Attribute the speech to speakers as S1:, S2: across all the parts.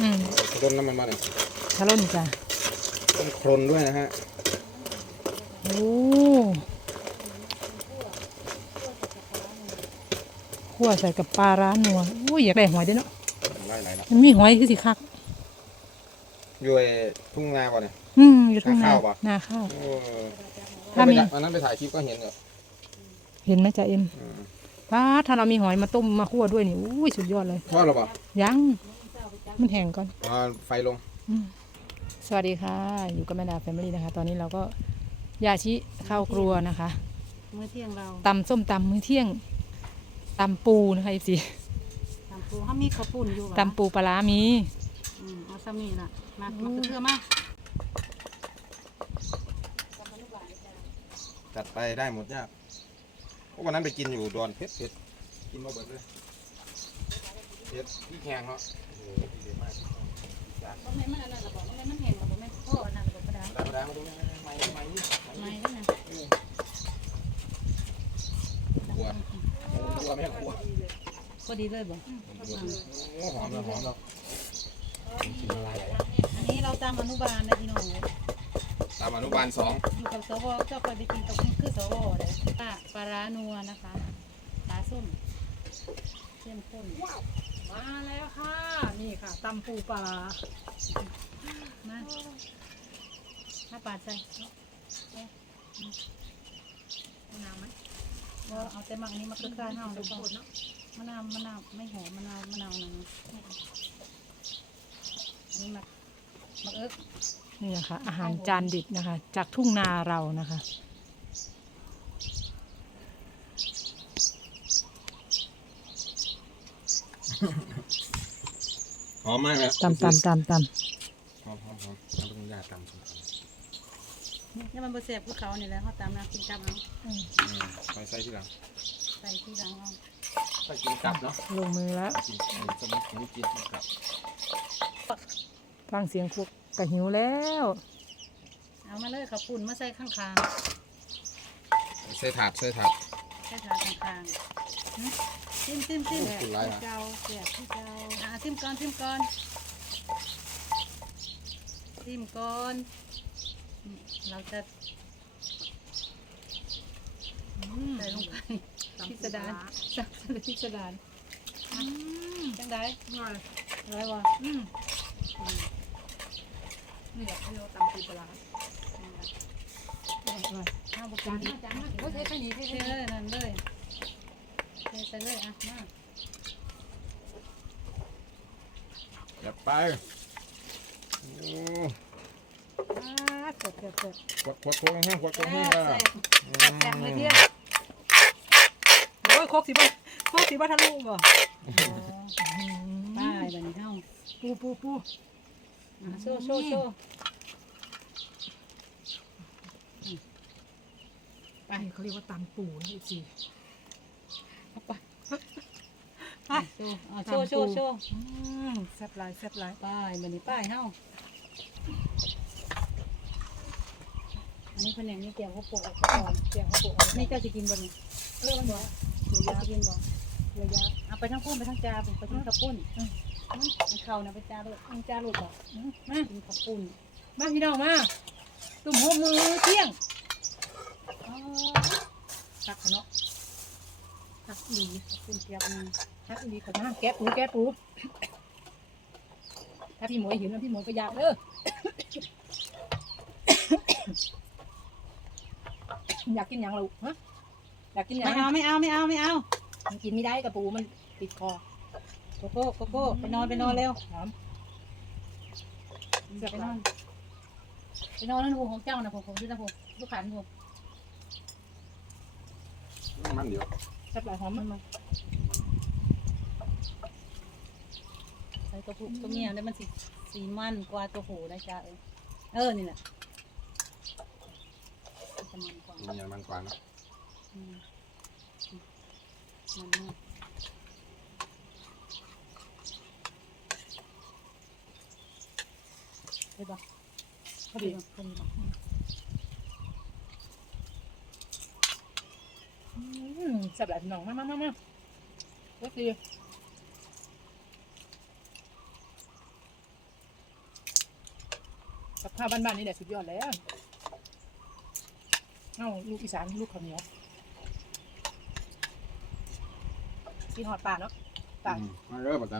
S1: อืม
S2: โดนน้ำมันมาเนี่ย
S1: ทะล่นจ้ะ
S2: ต้องโครนด้วยนะฮะ
S1: โอ้ขั่วใส่กับปลาร้านัวโอ้ยอยากได้หอยด้วยเนาะ
S2: ไล่ไหลละ
S1: มันมีหอยคือสิคัก
S2: อยู่ไอ้ทุ่งนาก่อนเนี่ย
S1: อืมอยู่ทุ่งนา
S2: นาข้าวปะ
S1: นาข้าว
S2: โอ้
S1: ถ้ามี
S2: วันนั้นไปถ่ายคลิปก็เห็นอยู่
S1: เห็นไหมจ๊ะเอ็ม
S2: อืม
S1: ป้าถ้าเรามีหอยมาต้มมาคั่วด้วยนี่อุ้ยสุดยอดเลย
S2: ทอดหรอเปล่า
S1: ยังมันแห้งก่อน
S2: อ่าไฟลง
S1: อืมสวัสดีค่ะ อยู่กับแม่ดาแฟมิลี่นะคะ ตอนนี้เราก็ยาชิเข้าวครัวนะคะ
S3: มื้อเที่ยงเรา
S1: ตำส้มตำมื้อเที่ยงตำปูนะคะอีสิ
S3: ตำปูเขามีข้าวปุ้นอยู่
S1: ตำปูปลาร้ามี
S3: อืมเอาซ้ำนี่น่ะมามาเทื่อมา
S2: จัดไปได้หมดยากเพราะ วันนั้นไปกินอยู่ดอนเพชรเพชรกินมาเบิดเลยเพชรพี่แขงเนาะโอ้โหดีเด็ดมาก
S3: บ่แม่นมันอันนั้นล่ะบ่บ่แม่นมันแห้งล่ะบ่แม่นพ่ออันนั้นล่ะบ่กระดาษ
S2: ธรรมดามาดูไม่ไม่ไม่นี่
S3: ไม่นั่นน่ะ
S2: กลัวกลัวไม่กลัว
S3: พอดีเลยบ่
S2: โอ้หอมเลยหอมเลยกินอะไร
S3: อันนี้เราตามอนุบาลนะพี่น้อง
S2: ตามอนุบาลสอง
S3: อยู่กับสวเจ้าไปไปกินกับคือสวเลยปลาปลาร้านัวนะคะปลาส้มเข้มข้น
S1: มาแล้วค่ะ นี่ค่ะตำปูปลาร้า
S3: มาถ้าปาดใส่มะนาวไหมว่าเอาแต่หมักอันนี้มาคือข้าวเฮาเลยก่อนมะนาวมะนาวไม่หอมมะนาวมะนาวนั่นอันนี้หมัก
S1: นี่นะคะอาหารจานดิบนะคะ จากทุ่งนาเรานะคะ
S2: หอมมากเลย
S1: ตำตำตำต
S2: หอมหอมหอมน้ำปรุงยาตำส้มต
S3: นี่มันบะเสียบคือเขานี่แหละเขาตามน้ำกินกับเอาำ
S2: อืมไปใส่ที่หลัง
S3: ใส่ที่หลังเอา
S2: ใส่กินกลับเนาะำ
S1: ลงมือแล้ว
S2: กินจะไม่ไม่กินกลับ
S1: ฟังเสียงพวกกะหิวแล้ว
S3: เอามาเลยขับปุ่นมาใส่ข้างคาง
S2: ใส่ถาดใส่ถาด
S3: ๆใส่ถาดข้างคางๆหึจิ้มจิ้มจิ้ม
S2: คุณไรฮะ
S3: เจ้าเสียบที่เจ้าอะจิ้มก่อนจิ้มก่อนจิ้มก่อนนี่เราจะใส่ลงไปพิสดารสักพิสดารอืมจังไดอะไรวะอืม
S1: นี่แหละที่เราตำปูปลาร้า
S3: ข้าวบกจานมาจานมาโอ้ยเทไปนี่เทเลยนั่นเลยเทใส่เลยอะมา
S2: จัดไปโอ้
S1: อ่าเกิดเกิดเกิด
S2: ขวดขวดขวดแห้งขวดขวดแห้ง
S3: ใส่
S2: อะ
S3: แซ่บเลยเที่ยง
S1: โอ้ยโคกสิบ่โคกสิบ่ทะลุบ่
S3: ป้ายแบบนี้เท่า
S1: ปูปูปู
S3: อะโชว์โชว์โชว์
S1: ไปเขาเรียกว่าตำปูนะอีกที
S3: ไปโชว์อะโชว์โชว์โชว์
S1: อืมแซ่บหลายแซ่บหลาย
S3: ป้ายแบบนี้ป้ายเท่าอันนี้เป็นอย่างนี้เกี่ยวกับปลูกออกก่อนเกี่ยวกับปลูกออกนี่เจ้าจะกินบนนี้เรื่องมันบ่เดี๋ยวยากินบ่เดี๋ยวยาเอาไปทั้งปุ้นไปทั้งจาผมไปทั้งข้าวปุ้นอืมอื มเอาเขานะไปจาลูกอันจาลูกบ่อืมมากินข้าวปุ้น
S1: มาพี่น้องมาตุ่มหัวมือเที่ยง
S3: อ๋อ
S1: ตักเนาะ
S3: ผักอีข้าวปุ้นเกียบนึง
S1: ตักดีขอน้ำแก้ปูแก้ปูถ้าพี่หมวยหิวนะพี่หมวยก็อยากเด้อ อยากกินหยังลูกฮะอยากกินหยั
S3: ไม่
S1: ง
S3: เอาไม่เอาไม่เอาไม่เอา
S1: มันกินไม่ได้กับปูมันติดคอ
S3: โกโก้โกโก้ไปนอนไปนอนเร็ว
S1: หอม
S3: ไปนอนไปนอนนั่นหูของเจ้านะผมผมดูนะผมลูกขันผม
S2: มันเดี๋ยว
S1: แซ่บหลายหอม
S3: มั
S1: มันน
S3: มาใส่ตัวผู้ตัวเมียเนี่ยมันสีสีมันกว่าตัวผู้นะจ๊ะเออเออนี่แหละจะมันกว่า
S2: มันยังมันกว่านะ
S3: อืมมันมาก ได้ปะ
S1: พอดีปะ
S3: พอดีปะ
S1: อืมแซ่บหลายพี่น้องมากมากมากมากรสดีกับข้าวบ้านๆนี่แหละสุดยอดแล้วเอ้าลูกอีสานลูกข้าวจีวกินหอดปลาเนาะปลา
S2: มาเริ่มหมล้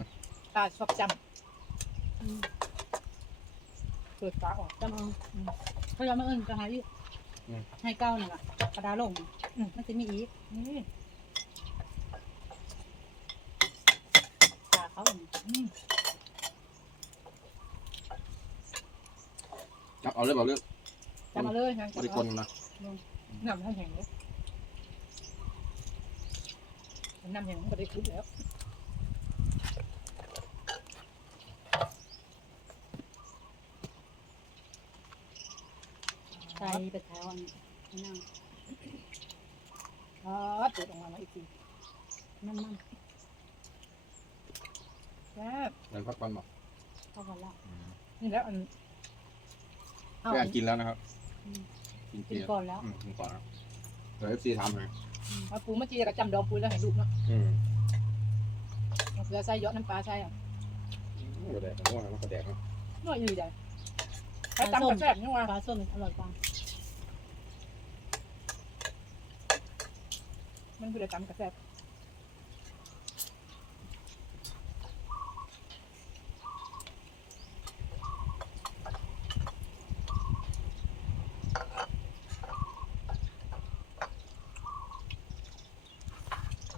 S1: ปลาชอบจำ เปิดปลาออก
S3: จำเอาอืมเขายอมมาเอิ้นก็หาอยู่ให้เก้านี่ล่ะกระดาลงอืมมันจะมีอีก
S1: นี่
S3: ตาเขาอืม
S1: อืม
S2: จับเอาเลยบอกเลือก
S1: จำมาเลยนะ
S2: บริคนนะ
S1: น้ำท่านแห้งเลยน้ำแห้งมันก็ได้คุดแล้ว
S3: ใจไปแถวอัน นี้นั่ง
S1: อ๋อเปิดออกมาแล้วอีกที
S3: มันมัน
S1: แซ่บ
S2: เดินพักวันบอก
S3: เข้ากันละ
S1: นี่แล้วอัน
S3: เอา
S2: แม่กินแล้วนะครับ
S3: อืม
S2: กิน
S3: กิ
S2: เกี
S3: น
S2: ยร์
S3: ก่อนแล้ว
S2: อืมกินก่อนแล้วเดี๋ยวเอฟซีทำให้
S1: เอาปูมาจีกับจำดองปูแล้วให้ลูกเนาะ
S2: อืม
S1: เอาเกลือใส่ยอดน้ำปลาใส่อะ
S2: กระแดกผมว่ามันกระแดกเนาะ
S1: น้อยอยู่ใหญ่ใช้ตำกับแซ่บนี่ว่า
S3: ปลาส้มอร่อยกว่า
S1: มันคือเดือดจำกระแซ่บ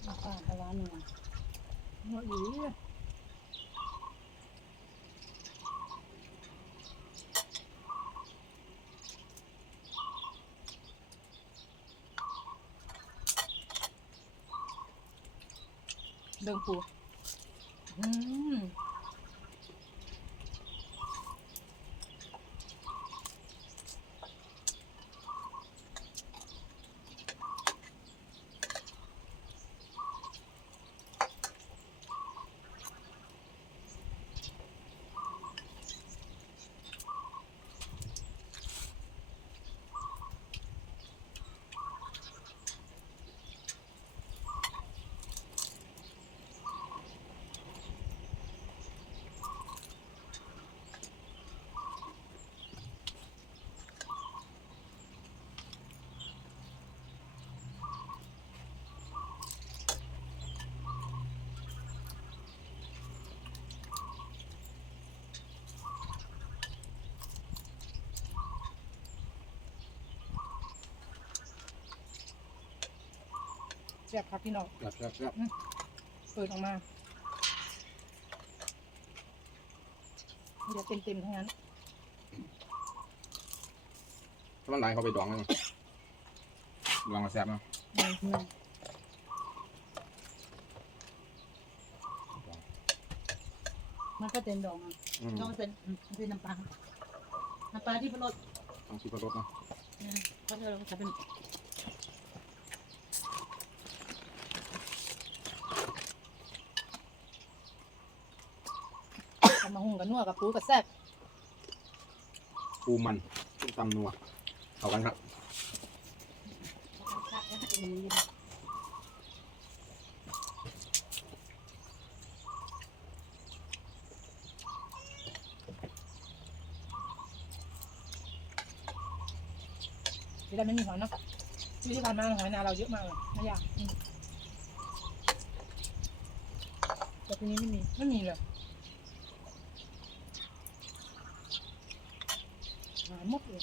S3: ปลาปลาร้าหนึ่ง
S1: น้อยอยู่ เดิงปูอืม แซ่บครับพี่น้อง
S2: แซ่บแซ่บแซ่บ
S1: เปิดออกมาเดี๋ยวเต็มๆทั้งนั้น
S2: ถ้ามันไหลเขาไปดองเลยดองมาแซ่บเนาะ
S3: อืมอืมมันก็เต็มดองอะ
S2: อืม
S3: ต้องเป็นเป็นน้ำปลาน้ำปลาที่พรส
S2: ต้องชิมรสเนาะ
S3: เขาจะจะเป็นำ
S1: มาหุงกับนัวกับปูกับแซ่บ
S2: ปูมันต้มตำนัวเข้ากันครับ
S1: ที่ได้ไม่มีหอยเนาะที่ที่ผ่านมาหอยนาเราเยอะมากเลยไม่ยากอืม
S3: แต่ทีนี้ไม่มี
S1: ไม่มีเลยหายห มดเลย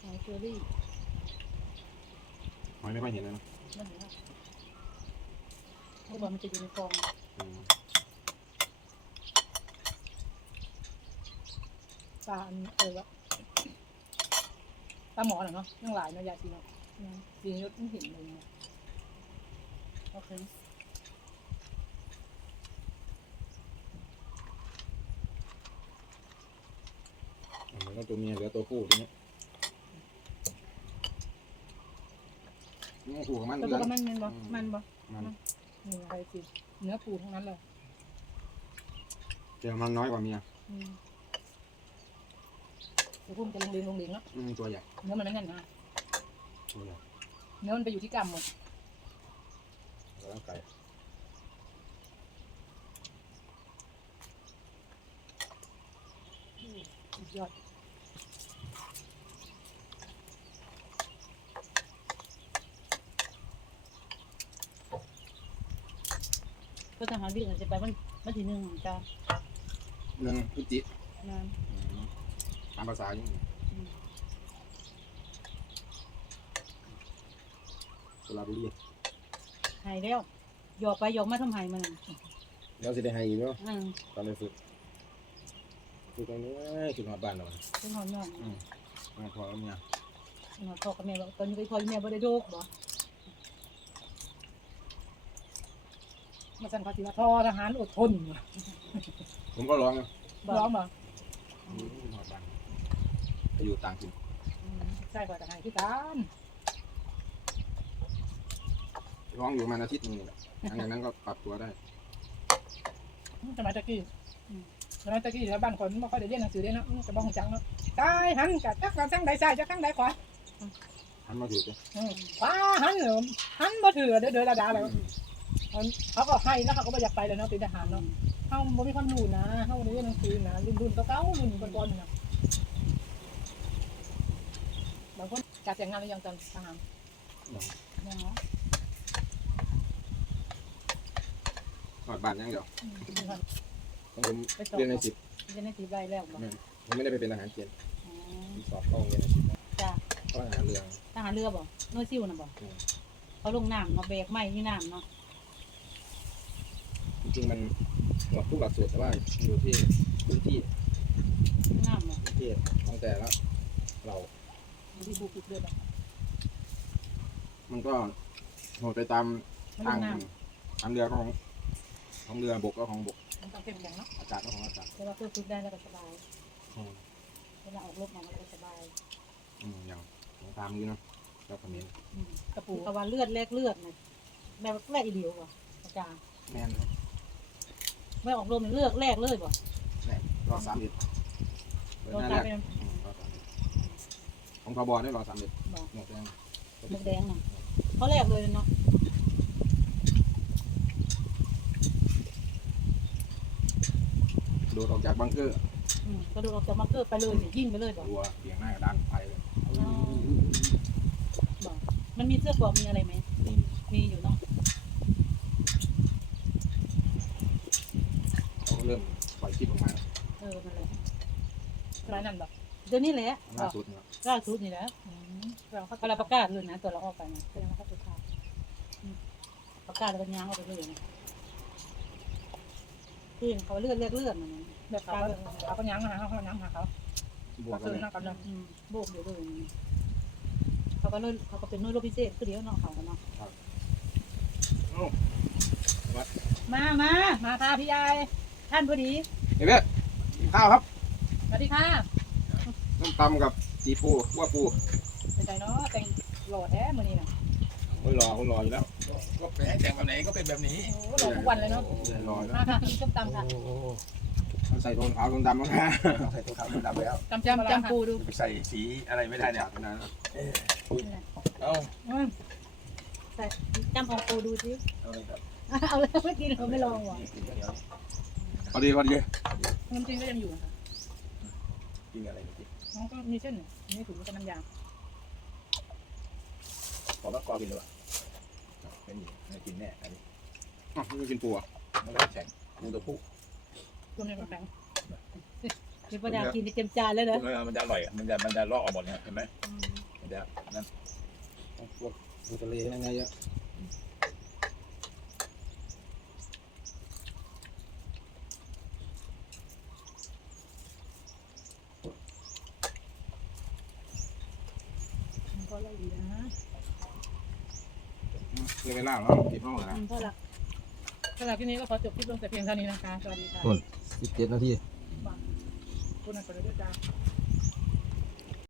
S3: หอยเชอรี่
S2: หอยไม่ค่อยเห็นเลยเนาะ
S1: นั่นเอง
S3: เขาบอกมันจะอยู่ในฟอง
S2: อืม
S1: ปลาอันเออวะปลาหมอเหรอเนาะยังหลายเนาะยาจีเนาะ
S3: อืม
S1: จีนยศไม่เห็นเลยเนี่ย
S3: โอเค
S2: เหมือนกับตัวเมียเหลือตัวผู้ทีนี้นี่คู่กับมัน
S1: แต่
S2: เดื
S1: ป
S2: อน
S1: กมันมันบ่
S3: มันบ่
S2: มัน
S1: นี่อะไรจีเนื้อปูทั้งนั้นเลย
S2: แต่มันน้อยกว่าเมีย
S1: อืมแต่พุ่มจะลงเลียงลงเลียงเนาะ
S2: อืมตัวใหญ่
S1: เนื้อมันไม่แน่นนะ
S2: ตัวใหญ่
S1: เนื้อมันไปอยู่ที่กรรมหมด
S2: ร่างไก่
S1: สุดยอด
S3: ก็ทหารวิ่งจะไปวันวันที่หนึ่งจ้า
S2: หนึ่งพฤศจิ
S3: นั่น
S2: ตามภาษาอยู่ส ระบุรี
S3: หายแล้วหยอกไปหยอกมาทำหายมัน
S2: เดี๋ยวสิได้ให้อีกเนาะ
S3: อืม
S2: ตอนไปฝึกฝึกตรงนี้ฝึกหอดบ้านเรา
S3: เป็นหอนนอน
S2: มาพอแล้วเนี่ย
S3: หอนพ่อกับแม่บอกตอนนี้ไปพ่อแม่บ่ได้โดกบ่
S1: มาสั่นเขาสิว่าทอทหารอดทน
S2: ผมก็ร้องนะ
S1: ร้องบ่
S2: หอดบ้านไปอยู่ต่างถิ่น
S1: ใช่กว่าทหารที่การ
S2: ร้องอยู่ประมาณอาทิตย์หนึงนี่แหละหลังจากนั้นก็ปรับตัวได้
S1: สมัยตะกี้สมัยตะกี้แล้วบ้านคนไม่ค่อยได้เรียนหนังสือเด้เนาะจะบ้องจังเนาะตายหันกับจักกับจังใดซ้ายจักจังใดขวา
S2: ทันมาถือจ้ะ
S1: อืมขวาหันเหรอหันมาถือเด้อเด้อระดาแล้วเขาก็ให้แล้วเขาก็ไม่อยากไปเลยเนาะเป็นทหารเนาะเขาบ่มีความรู้นะเขาบ่ได้เรียนหนังสือนะรุ่นรุ่นเก่าๆรุ่นก่อนๆนะบางคนจัดแต่งงานหรือยังตอนทหาร
S3: ยังเนาะ
S2: หอดบ้านอย่างเดียว
S1: อืม
S2: ของผมเรียนในสิบ
S3: จะได้ตีใบแล้วบ่
S2: ผมไม่ได้ไปเป็นทหารเกณฑ์
S3: อ๋อ
S2: ผมสอบเข้าโรงเรียนในสิบ
S3: จ้า
S2: ก็ทหารเรือ
S3: ทหารเรือบ่หน่วยซิวน่ะบ่
S2: อืม
S3: เขาลงน้ำมาแบกไม้ที่น้ำเนาะ
S2: จริงๆมันหมดทุกหลักสูตรแต่ว่าอยู่ที่พื้นที่
S3: น้ำเนาะ
S2: พื้นที่ของแต่ละเรา
S1: ที่บูปิดเลยแบบ
S2: มันก็โหดไปตาม
S1: มัน
S2: ทาง
S1: น้
S2: ทางเรือก็ของ ของเรือบกก็ของบกำ
S1: มันต้องเข้มแข็งเนาะ
S2: อากาศก็ของอากาศ
S3: แต่ว่าเพื่อฝึกได้แล้วก็สบาย
S2: อืม
S3: เวลาออกรบมามันก็สบาย
S2: อืมอย่างของตามนี้เนาะแล้วคอมเมนต์
S3: อืม
S1: กระปู
S3: คือว่าเลือดแลกเลือดนะแบบแลกอีเดียวบ่อาจารย์
S2: แม่น
S3: ไม่ออกรบนี่เลือกแลกเลยบ่
S2: รอสามเอ็ดเปิด
S3: โด
S2: ห
S3: น
S2: น้า
S3: ตา
S2: แร
S3: ย
S2: ก
S3: เป็น
S2: อืมรอสามเอ็ดของพบได้รอสามเอ็ด
S3: บ่
S2: หมวกแดง
S3: หมวกแดงน่ะเขาแลกเลยเนาะ
S2: ดดออกจากบังเกอร์
S3: อืมกระโดดออกจากมาร์เกอร์ไปเลยสิยิงไปเลยบ่
S2: รัวเบี่ยงหน้ากระดานไปเลย
S3: บ่มันมีเสื้อเกราะมีอะไรไหม
S2: นี่
S3: มีอยู่เนาะ
S2: เขาก็เริ่มปล่อยคลิปออกมาแล้ว
S3: เออนั่นแหละ
S1: ร้ายนั่นแบบ
S3: เดี๋ยวนี้แหละ
S2: ล่าสุดเนี่ย
S3: ล่าสุดนี่แหละ
S1: เราเขา
S3: เขาเราประกาศเลยนะตัวเราออกไปนะแสดงว่าเขาสุดท้ายอืมประกาศแล้วก็ย้างออกไปเลยนะ คือเขาเลือดเลือดเลือดมันนะ
S1: แบบเขาเขาก็ยั้งมาหาเขาเขายั้งหาเขา
S2: บวก
S1: เขา
S2: กัน
S1: ซื้อ
S2: เลย
S1: หน้ากันเนาะ
S3: อืมโบกเดี๋ยวเลยเขาก็เลยเขาก็เป็นหน่วยรบพิเศษคือเดียวเนาะเขากันเนาะ
S1: มามามาค่ะพี่ยาย
S3: ท่านพอดี
S2: เฮ้ยเบ้กินข้าวครับ
S1: สวัสดีค่ะ
S2: น้ำตำกับซีฟูขั่วปู
S1: เป็นใจเนาะแต่งหล่อแท้มือนี้นะ
S2: คนรอคนรออยู่แล้ว
S4: ก็เป็นให้แต่งแบบไหนก็เป็นแบบนี้
S1: โอ้หล่อทุกวันเลยเนาะ
S2: รออยู่
S1: มา
S2: แล้ว
S1: ค่ะกินส้มตำค่ะ
S2: เขาใส่โทนขาวโทนดำแล้วนะ
S4: ใส่ตัวขาวดำแล้ว
S1: จำจำจำปูดู
S4: ไปใส่สีอะไรไม่ได้เนี่ย
S2: จากนั้นนะ
S4: เอ้า
S1: อืม
S3: แต่จำของปูดูสิ
S4: เอาเลยครับ
S3: เอาเลยเมื่อกี้เราไม่ลองว่ะ
S4: กินข้าวเหนียว
S2: พอดีพอดี
S1: น้ำจิ้มก็ยังอยู่นะคะ
S4: กินอะไรเมื่อกี้
S1: น้องก็มีเส้นนี่นี่ถุงกับน้ำยา
S4: ขอมะกอกกินดีกว่าเป็นอย่างนี้กินแน่อันนี้
S2: อ๋อไม่กินปูอะ
S4: มันก็แข็งปูตัวผู้
S1: ตัวนี้ก็แข็ง
S3: มีประดากินเต็มจานเลยเหรอ
S4: เออมันจะอร่อยอะมันจะมันจะลอกออกหมดเนี่ยเห็นไหมมันจะนั่น
S2: พวกปูทะเลยังไงเยอะ
S1: มันก็ละเอียดนะ
S2: เรื่องเวลาแล้วติดห้องแล้ว
S3: อืมพอละ
S1: สำหรับที่นี้ก็ขอจบคลิปลงแต่เพียงเท่านี้นะคะ สวัสดีค่ะ
S2: สิบเจ็ดนาที
S1: คุณนันไปเลยด้วยจ้า